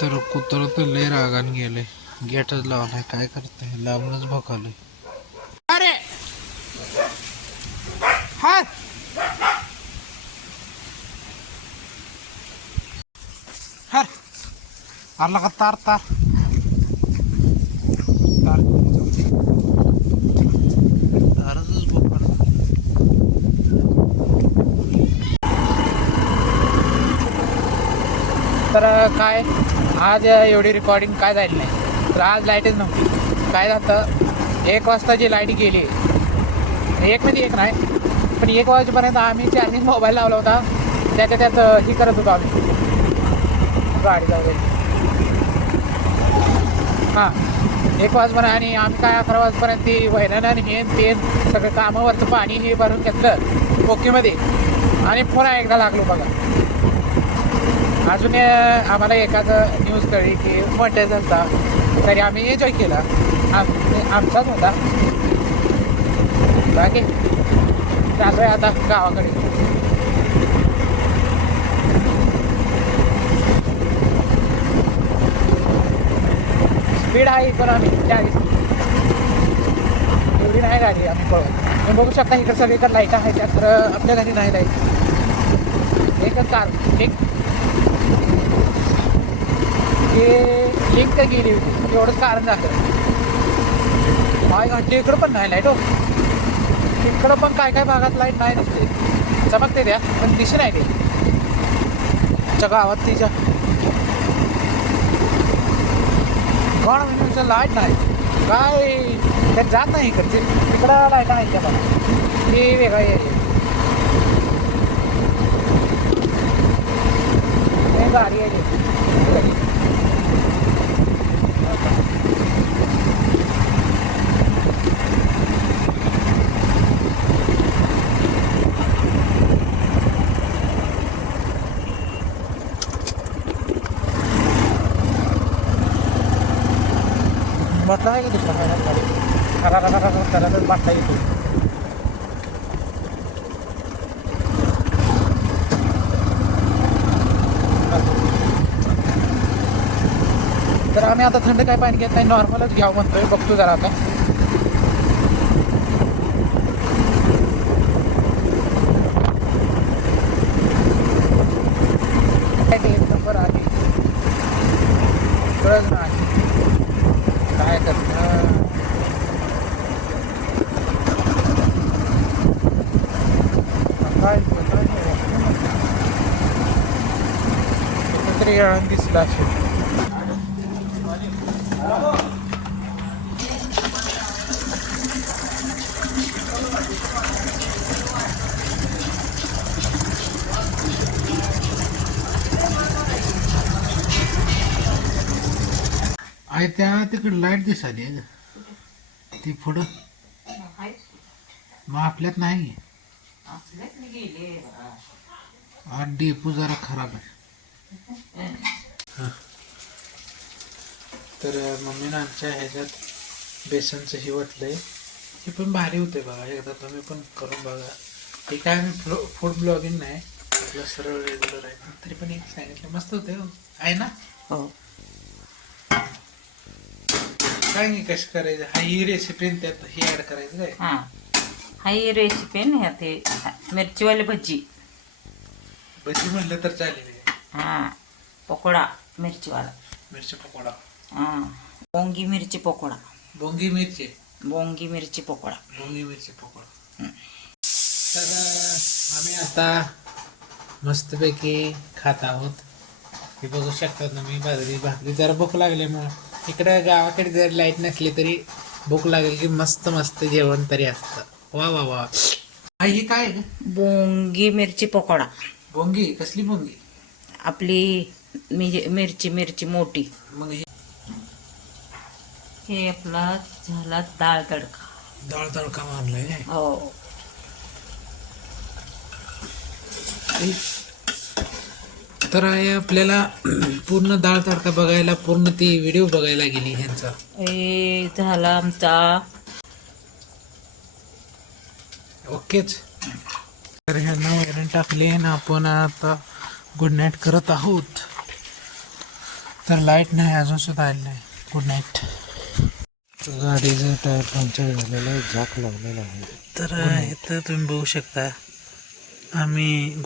तर कुत्र तर लय रागान गेले. गेटच लावलाय, काय करते लांबूनच भोकालोय. अरे हाय हाय आला का तार तार तार तारच भोकालो. तर काय आज एवढी रेकॉर्डिंग काय झाली नाही. तर आज लाईटच नव्हती. काय झालं, 1 वाजता जी लाईट गेली, एक म्हणजे एक नाही पण 1 वाजेपर्यंत आम्ही चार्जिंग मोबाईल लावला होता. त्यात ही करत होतो आम्ही गाडी जाऊ. हां 1 वाजपर्यंत आणि आम्ही काय 11 वाजपर्यंत ती वैरण आणि हे ते सगळं कामावरचं पाणी हे भरून घेतलं ओकेमध्ये आणि पुन्हा एकदा लागलो बघा. अजून आम्हाला एकाचं न्यूज कळली की मोठे झालता, तरी आम्ही एन्जॉय केला. आमचाच होता. बाकी चालू आहे आता गावाकडे. स्पीड आहे पण आम्ही 40 एवढी नाही गाडी आम्ही पळवत. तुम्ही बघू शकता इकडं सगळीकडे लाईट आहे, त्या तर आपल्या घरी नाही लाईट. एकच कार लिंक गेली होती, एवढंच कारण झालं. माय घातली इकडं पण नाही लाईट हो. इकडं पण काय काय भागात लाईट नाही नसते, चमकते द्या पण दिशी नाही ते आमच्या गावात तिच्या कोण म्हणजे लाईट नाही काय त्यात जात नाही. इकडचे तिकडं लाईट नाही त्या मला ते वेगळा एरिया. गाडी आहे म्हटलं आहे का दुसरा खराच बाटला येतो. तर आम्ही आता थंड काय पाणी घेत नाही, नॉर्मलच घ्यावं म्हणतोय. बघतो जरा आता. एक नंबर आली कळच नाही काय करणार. तरी दिसला असेल. आहे त्या तिकडे लाईट दिसाली ती पुढं, मग आपल्यात नाही. डेपो जरा खराब आहे. तर मम्मीनं आमच्या ह्याच्यात बेसनचं हे वाटलंय, हे पण भारी होते बघा. एकदा तुम्ही पण करून बघा. हे काय आम्ही फूड ब्लॉगिंग नाही, आपलं सरळ रेग्युलर आहे, तरी पण एक सांगितलं मस्त होते आहे ना. हो काय नाही कसं करायचं. हा ही रेसिपी त्यात हे ऍड करायचं काय. हां हाई रेसिपी ह्या ते मिरचीवाली भजी. भजी म्हणलं तर चालेल. हां पकोडा मिरचीवाला, मिरची पकोडा. हां बोंगी मिरची पकोडा. बोंगी मिरची बोंगी मिरची पकोडा. बोंगी मिरची पकोडा. तर आम्ही आता मस्तपैकी खात आहोत. हे बघू शकता तुम्ही बाजरी भाकरी. जरा भूक लागल्यामुळं इकडं गावाकडे जर लाईट नसली तरी भूक लागेल की मस्त मस्त जेवण तरी असतं. वा वा वा. ही काय बोंगी मिरची पकोडा. बोंगी कसली बोंगी. आपली मिरची मोठी. मग हे आपला झाला डाळ तडका. डाळ तडका मारलाय हो. तर आहे आपल्याला पूर्ण डाळ तडका बघायला, पूर्ण ती व्हिडिओ बघायला गेली ह्यांचा. हे झाला आमचा ओकेच. तर ह्यांना वैरण टाकले ना, आपण आता गुड नाईट करत आहोत. तर लाईट नाही अजून सुद्धा आली नाही. Good night. गाडीचं टायर पंक्चर झालेलं आहे, झाक लावलेला आहे. तर इथं तुम्ही बघू शकता आम्ही